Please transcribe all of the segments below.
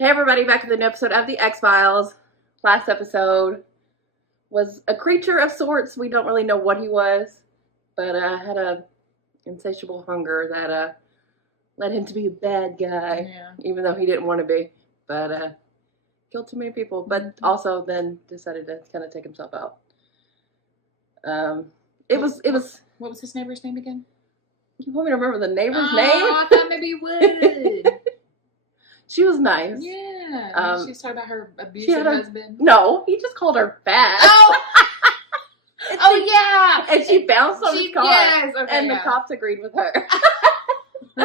Hey everybody, back with a new episode of the X-Files. Last episode was a creature of sorts. We don't really know what he was, but had a insatiable hunger that led him to be a bad guy, even though he didn't want to be. But killed too many people, but also then decided to kind of take himself out. It was. What was his neighbor's name again? You want me to remember the neighbor's name? I thought maybe you would. She was nice. Yeah. She's talking about her abusive husband. No, he just called her fat. Oh! Yeah. And she bounced on his car. Yes. Okay, and the cops agreed with her.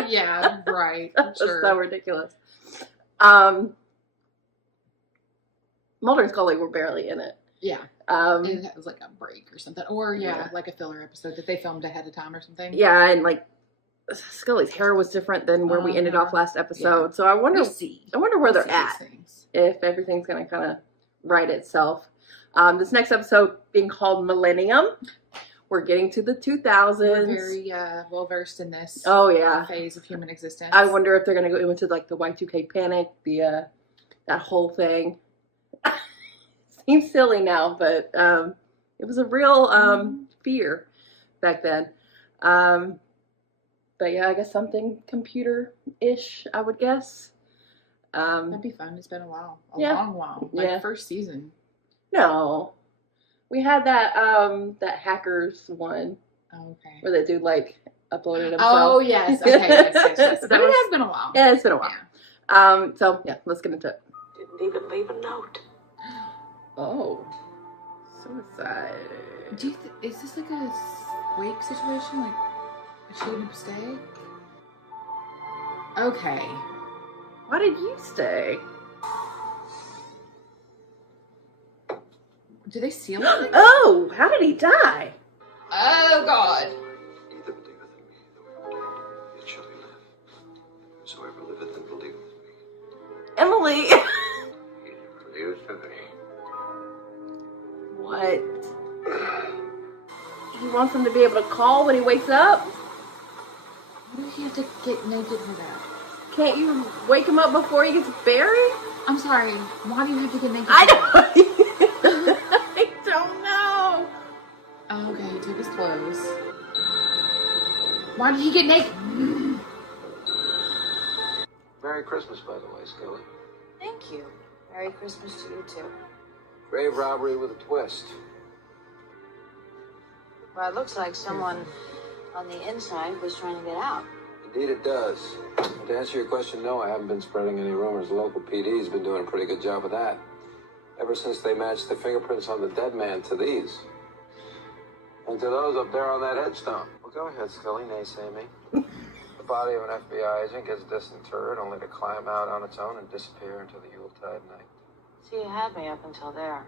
Yeah, right. That's Sure. so ridiculous. Mulder and Scully were barely in it. Yeah. It was like a break or something. Or, like a filler episode that they filmed ahead of time or something. Yeah, and like Scully's hair was different than where we ended off last episode. Yeah. So I wonder where they're at. If everything's going to kind of right itself. This next episode being called Millennium. We're getting to the 2000s. We're very well versed in this phase of human existence. I wonder if they're going to go into like the Y2K panic, that whole thing. Seems silly now, but it was a real fear back then. But yeah, I guess something computer-ish, I would guess. That'd be fun. It's been a while. A long while. Like first season. No. We had that hackers one. Oh, okay. Where that dude like uploaded himself. Oh yes. Okay, yes. It has been a while. Yeah, it's been a while. Yeah. So yeah, let's get into it. Didn't even leave a note. Oh. Suicide. Is this like a wake situation? Like she wouldn't stay? Okay. Why did you stay? Do they seal it? Oh, how did he die? Oh, God. Either believeth in me, though it shall he live. Whosoever liveth and believeth me. Emily. He believes in me. What? He wants him to be able to call when he wakes up? What if you have to get naked for that? Can't you wake him up before he gets buried? I'm sorry. Why do you have to get naked? I don't know. Oh, okay, he took his clothes. Why did he get naked? Merry Christmas, by the way, Scully. Thank you. Merry Christmas to you, too. Grave robbery with a twist. Well, it looks like someone on the inside was trying to get out. Indeed it does. To answer your question, no, I haven't been spreading any rumors. The local PD's been doing a pretty good job of that. Ever since they matched the fingerprints on the dead man to these. And to those up there on that headstone. Well, go ahead, Scully, naysay me. The body of an FBI agent gets disinterred only to climb out on its own and disappear into the Yuletide night. See, you had me up until there.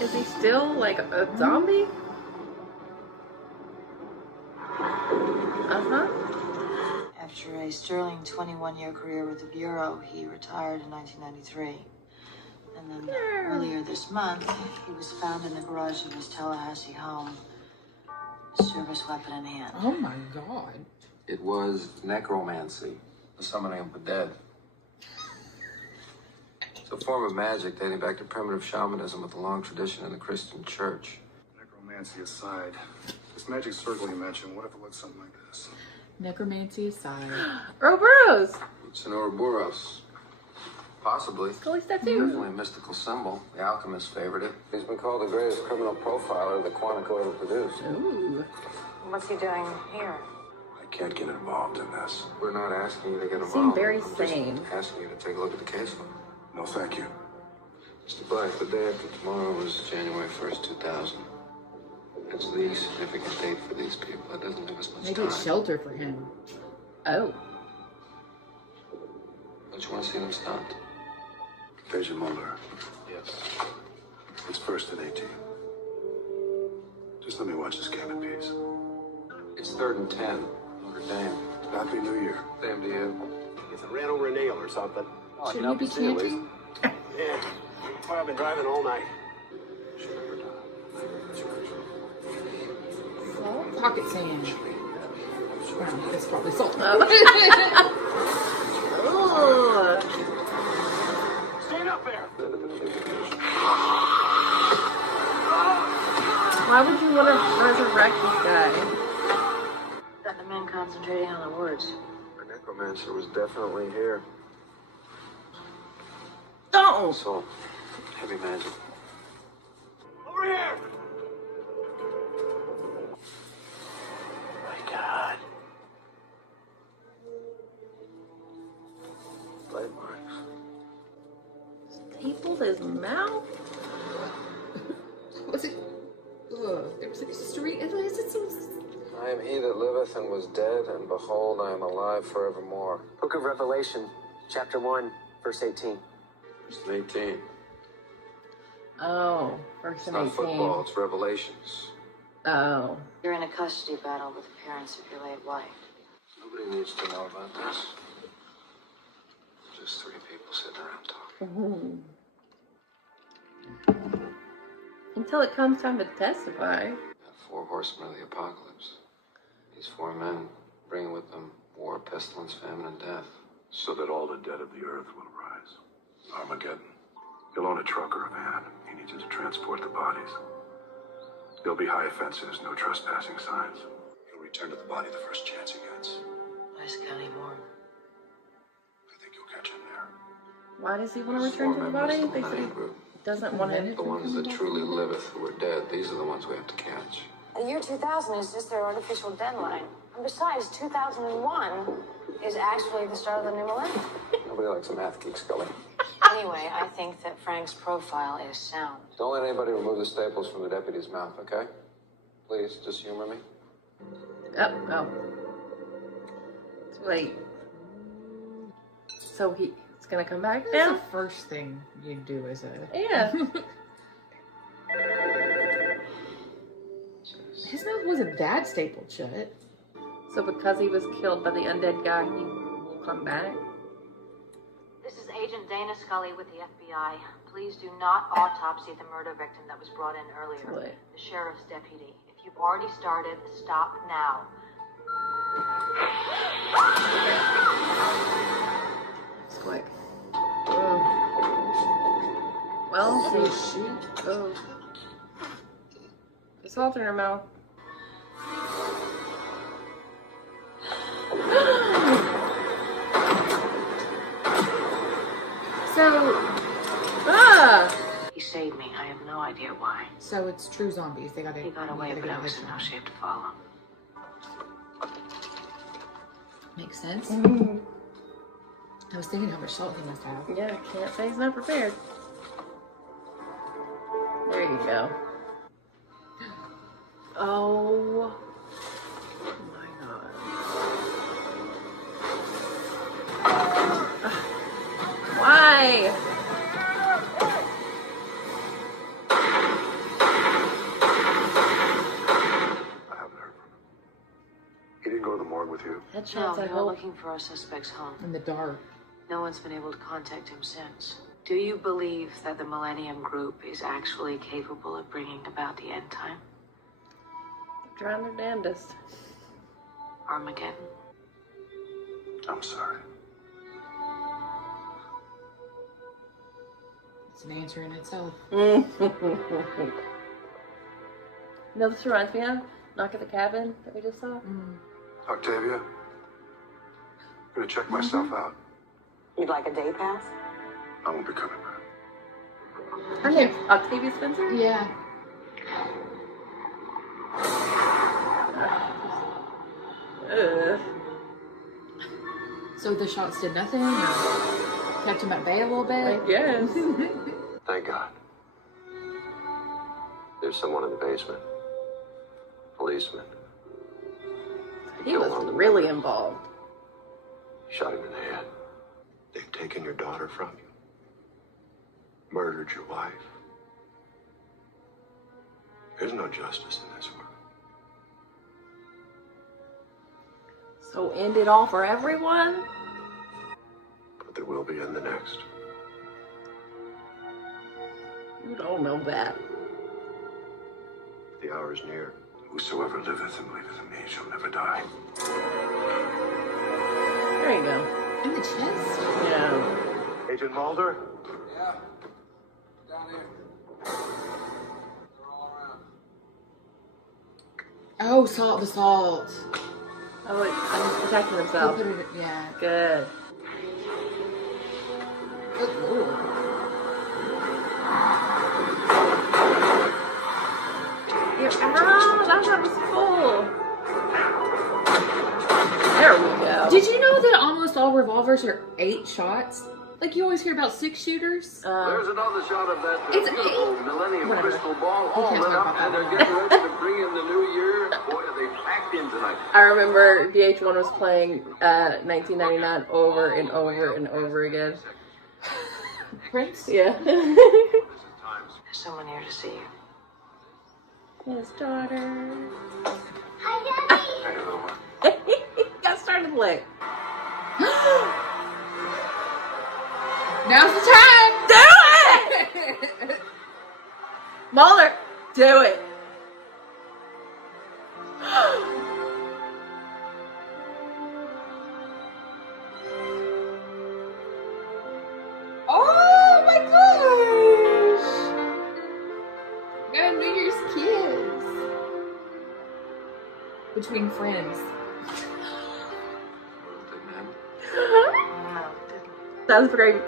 Is he still like a zombie? Uh-huh. After a sterling 21-year career with the Bureau, he retired in 1993. And then earlier this month, he was found in the garage of his Tallahassee home, service weapon in hand. Oh my God. It was necromancy, the summoning of the dead. It's a form of magic dating back to primitive shamanism with a long tradition in the Christian church. Necromancy aside, this magic circle you mentioned, what if it looks something like this? Necromancy aside. Ouroboros. It's an Ouroboros. Possibly. Scully's tattoo. Definitely a mystical symbol. The alchemists favored it. He's been called the greatest criminal profiler the Quantico ever produced. Ooh. What's he doing here? I can't get involved in this. We're not asking you to get involved. Seem very I'm sane. just asking you to take a look at the case file. No, thank you. Mr. Black, the day after tomorrow was January 1st, 2000. It's the significant date for these people. That doesn't give us much They time. did shelter for him. Oh. Don't you want to see them stunned? Agent Mulder, Yes. it's first at 18. Just let me watch this game in peace. It's 3rd and 10. Notre Dame. Happy New Year. Same to you. If it ran over a nail or something. Oh, Shouldn't you be chanting? Yeah. Well, I've been driving all night. Should never die. Salt? Pocket sand. Wow, that's probably salt. Oh. there. Why would you want to resurrect this guy? Got the men concentrating on the words. The necromancer was definitely here. Don't! So, heavy magic. Over here! My God. Bite marks. Stapled his mouth? Was it? Ugh, there was a street. Is it so? I am he that liveth and was dead, and behold, I am alive forevermore. Book of Revelation, chapter 1, verse 18. Verse 18. Oh, verse It's not 18. football, it's Revelations. Oh. You're in a custody battle with the parents of your late wife. Nobody needs to know about this. Just three people sitting around talking. Until it comes time to testify. The four horsemen of the apocalypse. These four men bring with them war, pestilence, famine, and death. So that all the dead of the earth will rise. Armageddon. He'll own a truck or a van. He needs it to transport the bodies. There'll be high fences, no trespassing signs. He'll return to the body the first chance he gets. Nice county morgue. I think you'll catch him there. Why does he want to return to the body? They said he doesn't want him. The ones that truly liveth who are dead, these are the ones we have to catch. The year 2000 is just their artificial deadline. And besides, 2001 is actually the start of the new millennium. Nobody likes a math geek, Scully. Anyway, I think that Frank's profile is sound. Don't let anybody remove the staples from the deputy's mouth, okay? Please, just humor me. Oh. Too late. So he's gonna come back That's now? the first thing you do as a... Yeah. His mouth wasn't that stapled shut. So because he was killed by the undead guy, he will come back? This is Agent Dana Scully with the FBI. Please do not autopsy the murder victim that was brought in earlier. What? The sheriff's deputy. If you've already started, stop now. It's quick. Oh. Well, oh. The salt in her mouth. So, He saved me. I have no idea why. So it's true zombies. They gotta. He got away, but I was in no shape to follow. Makes sense. Mm-hmm. I was thinking how much salt he must have. Yeah, can't say he's not prepared. There you go. Oh my God. Why? I haven't heard from him. He didn't go to the morgue with you? Headshots, No, I we're hope. looking for our suspect's home. In the dark. No one's been able to contact him since. Do you believe that the Millennium Group is actually capable of bringing about the end time? Drown their damnedest. Armageddon? I'm sorry. It's an answer in itself. You know, this reminds me of Knock at the Cabin that we just saw. Octavia? I'm gonna check myself out. You'd like a day pass? I won't be coming back. Her name's Octavia Spencer? Yeah. Ugh. So the shots did nothing? Or kept him at bay a little I bit? guess. Thank God. There's someone in the basement. Policeman. He was really involved. Shot him in the head. They've taken your daughter from you. Murdered your wife. There's no justice in this world. So end it all for everyone? But there will be in the next. You don't know that. The hour is near. Whosoever liveth and believeth in me shall never die. There you go. In the chest? Yeah. Agent Mulder? Down here. They're all around. Oh, salt, the salt. Oh, I'm protecting himself. Yeah. Good. Ooh. That was full. There we go. Did you know that almost all revolvers are 8 shots? Like you always hear about 6 shooters. There's another shot of that It's beautiful 8. Millennium Whatever. crystal ball all can't lit talk up, about and that they're one. getting ready to bring in the new year. Boy, are they packed in tonight. I remember VH1 was playing 1999 over and over and over again. Prince? Yeah. There's someone here to see you. His daughter. Hey, little one. Got started late. Now's the time! Do it! Mulder, do it. Oh my gosh! Got a New Year's kiss. Between friends. That was very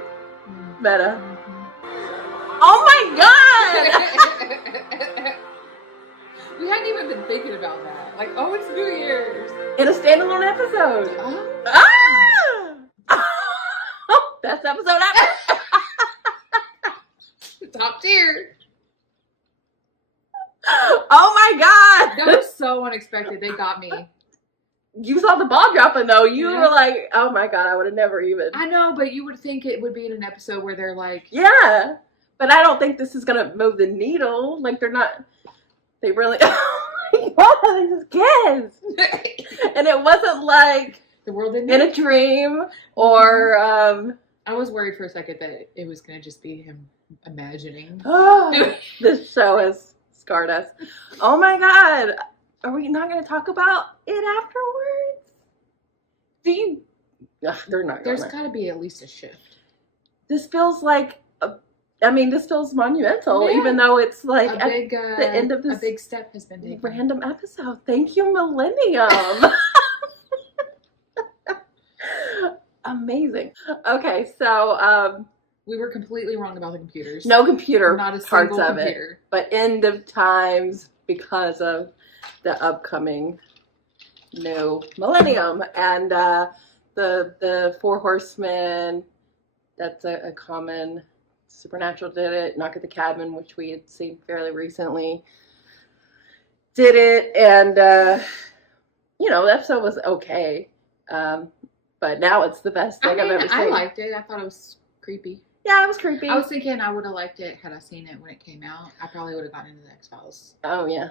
meta. Oh my god! We hadn't even been thinking about that. Like, oh, it's New Year's. In a standalone episode. Oh. Ah! Best episode ever. Top tier. Oh my god! That was so unexpected. They got me. You saw the ball dropping though. You Yeah. were like, oh my god, I would have never even. I know, but you would think it would be in an episode where they're like, Yeah. But I don't think this is gonna move the needle. Like they're not. They really. Oh my god, they just kissed. And it wasn't like the world didn't in a dream or I was worried for a second that it was gonna just be him imagining. oh, this show has scarred us. Oh my god. Are we not going to talk about it afterwards? Do you? Ugh, they're not going There's got to be at least a shift. This feels like, this feels monumental, Yeah. even though it's like A big, at the end of this a big step has been taken. random episode. Thank you, Millennium. Amazing. Okay, so we were completely wrong about the computers. no computer Not a parts single of computer. it, but end of times because of the upcoming new Millennium and the 4 horsemen. That's a common. Supernatural did it. Knock at the Cabin, which we had seen fairly recently, did it, and the episode was okay, but now it's the best thing I've ever seen. I liked it. I thought it was creepy. Yeah, it was creepy. I was thinking I would have liked it had I seen it when it came out. I probably would have gotten into the X-Files. Oh yeah.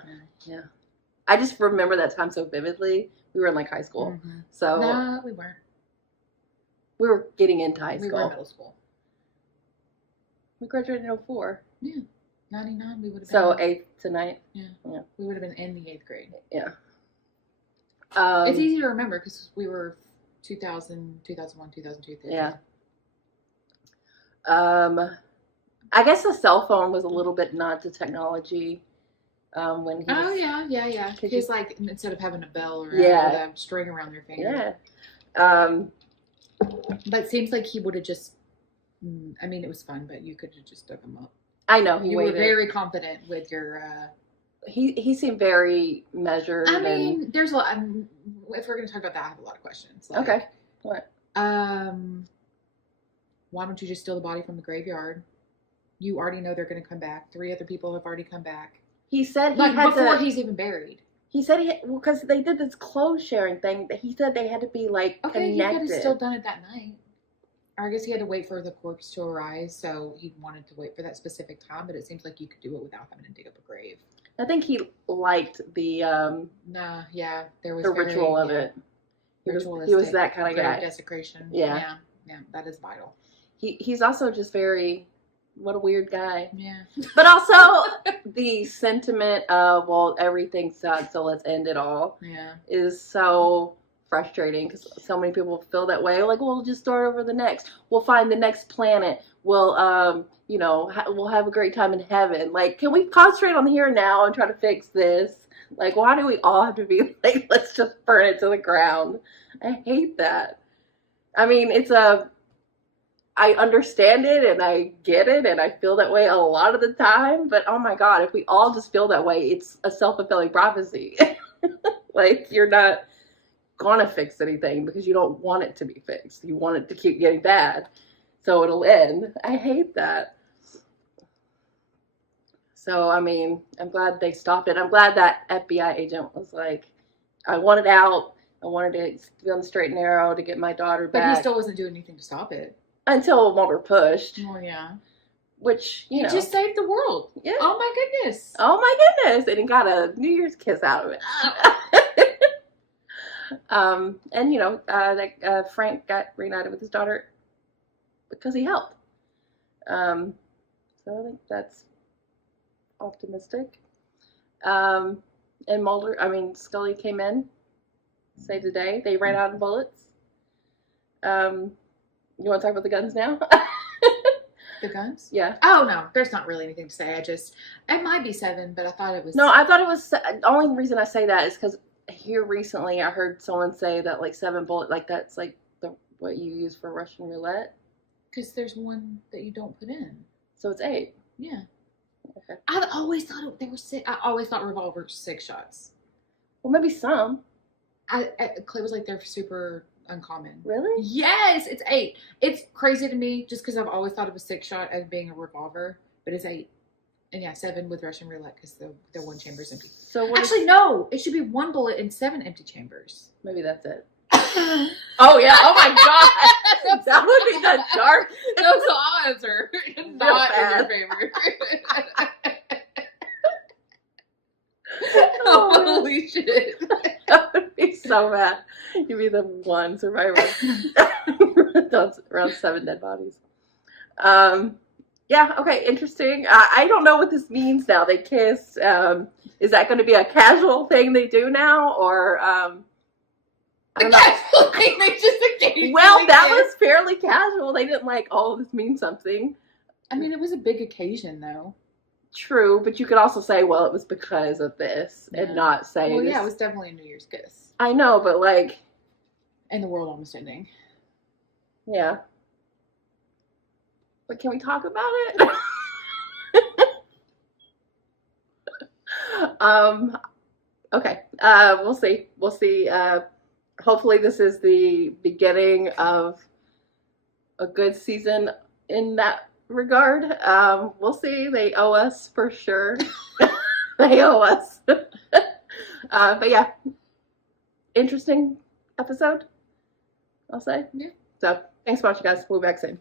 I just remember that time so vividly. We were in like high school, so no, we weren't. we were getting into high We school. were in middle school. We graduated in 04. Yeah, 99. We would have been. So 8th to 9th. Yeah. Yeah. We would have been in the 8th grade. Yeah. It's easy to remember because we were 2000, 2001, 2002. Yeah. I guess the cell phone was a little bit nod to technology. When he Oh was, yeah. Because like instead of having a bell or Yeah. a string around their finger. Yeah. But it seems like he would have just. I mean, it was fun, but you could have just dug him up. I know he You waited. were very confident with your. He seemed very measured. I mean, there's a lot. If we're going to talk about that, I have a lot of questions. Like, okay. What? Why don't you just steal the body from the graveyard? You already know they're going to come back. 3 other people have already come back. He said he Like had before to, he's even buried. He said because they did this clothes sharing thing. That he said they had to be like Okay, connected. he could have still done it that night. Or I guess he had to wait for the corpse to arise, so he wanted to wait for that specific time. But it seems like you could do it without having to dig up a grave. I think he liked the There was the ritual of it. He was that kind of guy. Desecration. Yeah, that is vital. He's also just very, what a weird guy. Yeah. But also the sentiment of, well, everything sucks, so let's end it all. Yeah. Is so frustrating because so many people feel that way. Like, we'll just start over the next. We'll find the next planet. we'll we'll have a great time in heaven. Like, can we concentrate on the here and now and try to fix this? Like, why do we all have to be like, let's just burn it to the ground? I hate that. I mean, I understand it and I get it and I feel that way a lot of the time, but oh my God, if we all just feel that way, it's a self-fulfilling prophecy. Like, you're not gonna fix anything because you don't want it to be fixed. You want it to keep getting bad, so it'll end. I hate that. So, I mean, I'm glad they stopped it. I'm glad that FBI agent was like, I want it out. I wanted to be on the straight and narrow to get my daughter back. But he still wasn't doing anything to stop it. Until Mulder pushed. Oh, yeah. Which, he just saved the world. Yeah. Oh, my goodness. Oh, my goodness. And he got a New Year's kiss out of it. And, Frank got reunited with his daughter because he helped. So I think that's optimistic. And Scully came in, saved the day. They ran out of bullets. You want to talk about the guns now? The guns? Yeah. Oh, no. There's not really anything to say. It might be 7, but I thought it was... No, I thought it was... The only reason I say that is because here recently I heard someone say that, like, 7 bullet, like, that's, like, what you use for Russian roulette. Because there's one that you don't put in. So it's 8. Yeah. Okay. I always thought they were 6. I always thought revolvers 6 shots. Well, maybe some. Clay was like, they're super... uncommon. Really? Yes, it's 8. It's crazy to me just because I've always thought of a 6 shot as being a revolver, but it's 8. And yeah, 7 with Russian roulette because the one chamber's empty. So no, it should be 1 bullet and 7 empty chambers. Maybe that's it. Oh yeah! Oh my God! That would be the dark. That's the answer. Not in your favor. Holy shit! That would be so bad. You'd be the one survivor. Around 7 dead bodies. Yeah. Okay. Interesting. I don't know what this means now. They kissed. Is that going to be a casual thing they do now, or I don't know. They just occasionally Well, that kiss. was fairly casual. They didn't like, oh, this means something. I mean, it was a big occasion, though. True, but you could also say, well, it was because of this, and not say. Well, this. yeah, it was definitely a New Year's kiss. I know, but like. And the world almost ending. Yeah. But can we talk about it? Okay. We'll see. We'll see. Hopefully this is the beginning of a good season in that regard. We'll see. They owe us for sure. They owe us. But yeah. Interesting episode, I'll say. Yeah. So thanks for watching, guys. We'll be back soon.